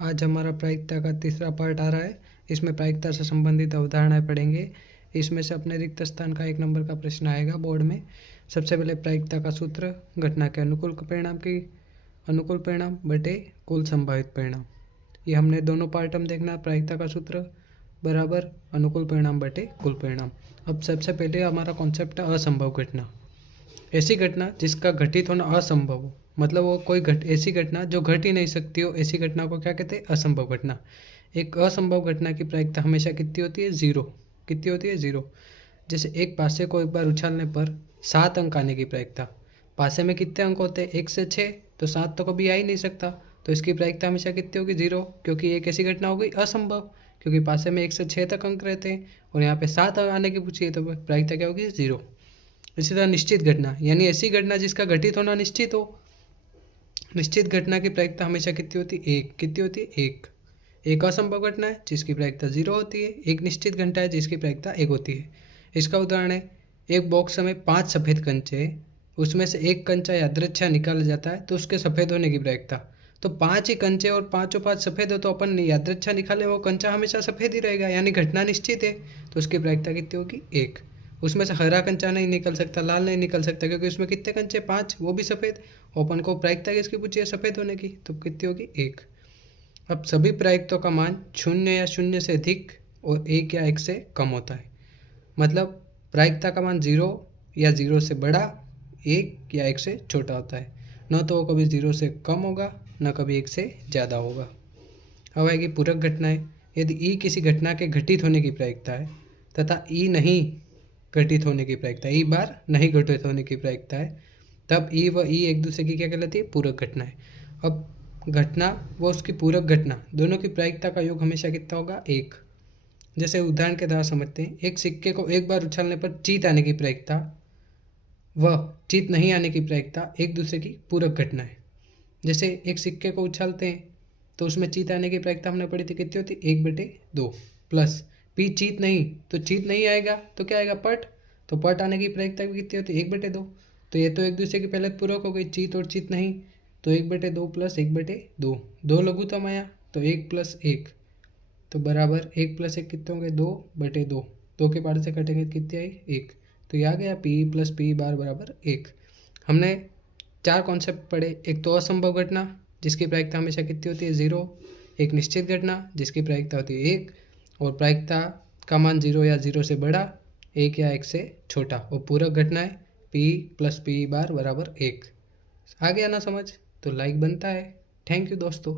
आज हमारा प्रायिकता का तीसरा पार्ट आ रहा है। इसमें प्रायिकता से संबंधित अवधारणाएं पढ़ेंगे। इसमें से अपने रिक्त स्थान का 1 नंबर का प्रश्न आएगा बोर्ड में। सबसे पहले प्रायिकता का सूत्र, घटना के अनुकूल परिणाम की अनुकूल परिणाम बटे कुल संभावित परिणाम। ये हमने दोनों पार्ट हम देखना। प्रायिकता का सूत्र बराबर अनुकूल परिणाम बटे कुल परिणाम। अब सबसे पहले हमारा कॉन्सेप्ट है असंभव घटना। ऐसी घटना जिसका घटित होना असंभव हो, मतलब वो कोई ऐसी घटना जो घट ही नहीं सकती हो, ऐसी घटना को क्या कहते हैं? असंभव घटना। एक असंभव घटना की प्रायिकता हमेशा कितनी होती है? 0। कितनी होती है? 0। जैसे एक पासे को एक बार उछालने पर 7 अंक आने की प्रायिकता। पासे में कितने अंक होते हैं? 1 से 6, तो 7 तो कभी आ ही नहीं सकता, तो इसकी प्रायिकता हमेशा कितनी होगी? 0, क्योंकि एक ऐसी घटना हो गई असंभव, क्योंकि पासे में 1 से 6 तक अंक रहते हैं और यहाँ पे 7 आने की पूछी है, तो प्रायिकता क्या होगी? 0। इसी तरह निश्चित घटना, यानी ऐसी घटना जिसका घटित होना निश्चित हो। निश्चित घटना की प्रायिकता हमेशा कितनी होती है? 1। कितनी होती है? 1। एक असंभव घटना है जिसकी प्रायिकता 0 होती है, एक निश्चित घटना है जिसकी प्रायिकता 1 होती है। इसका उदाहरण है, एक बॉक्स में 5 सफ़ेद कंचे हैं, उसमें से एक कंचा यादृच्छा निकाला जाता है, तो उसके सफ़ेद होने की प्रायिकता, तो 5 ही कंचे और 5 5 सफ़ेद हो, तो अपन यादृच्छा निकाले वो कंचा हमेशा सफ़ेद ही रहेगा, यानी घटना निश्चित है, तो उसकी प्रायिकता कितनी होगी? 1। उसमें से हरा कंचा नहीं निकल सकता, लाल नहीं निकल सकता, क्योंकि उसमें कितने कंचे? 5, वो भी सफ़ेद। ओपन को प्रायिकता किसकी पूछी है? सफ़ेद होने की, तो कितनी होगी? 1। अब सभी प्रायिकताओं का मान 0 या 0 से अधिक और 1 या 1 से कम होता है। मतलब प्रायिकता का मान 0 या 0 से बड़ा, 1 या 1 से छोटा होता है। न तो वो कभी 0 से कम होगा, न कभी 1 से ज़्यादा होगा। अब आएगी पूरक घटनाएं। यदि ई किसी घटना के घटित होने की प्रायिकता है तथा ई नहीं घटित होने की प्रायिकता, ई बार नहीं घटित होने की प्रायिकता है, तब ई व ई एक दूसरे की क्या कहलाती है? पूरक घटना है। अब घटना व उसकी पूरक घटना दोनों की प्रायिकता का योग हमेशा कितना होगा? 1। जैसे उदाहरण के द्वारा समझते हैं, एक सिक्के को एक बार उछालने पर जीत आने की प्रायिकता व जीत नहीं आने की प्रायिकता एक दूसरे की पूरक घटना है। जैसे एक सिक्के को उछालते हैं तो उसमें जीत आने की प्रायिकता हमने पढ़ी थी, कितनी होती? 1/2 प्लस पी जीत नहीं, तो जीत नहीं आएगा तो क्या आएगा? पट। तो पट आने की प्रायिकता भी कितनी होती है? 1/2। तो ये तो एक दूसरे की पहले पूरक हो गई, जीत और जीत नहीं, तो 1/2 प्लस 1/2, 2 लघुत्तम आया, तो 1 + 1, तो बराबर 1 + 1 कितने होंगे? 2/2। 2 के पार से कटेंगे, कितनी आई? 1। तो ये आ गया P + P बार बराबर 1। हमने 4 कॉन्सेप्ट पढ़े। एक तो असंभव घटना जिसकी प्रायिकता हमेशा कितनी होती है? 0। एक निश्चित घटना जिसकी प्रायिकता होती है 1, और प्रायिकता का मान 0 या 0 से बड़ा, 1 या 1 से छोटा। और पूरक घटना है P + P बार बराबर 1। आ गया ना समझ? तो लाइक बनता है। थैंक यू दोस्तों।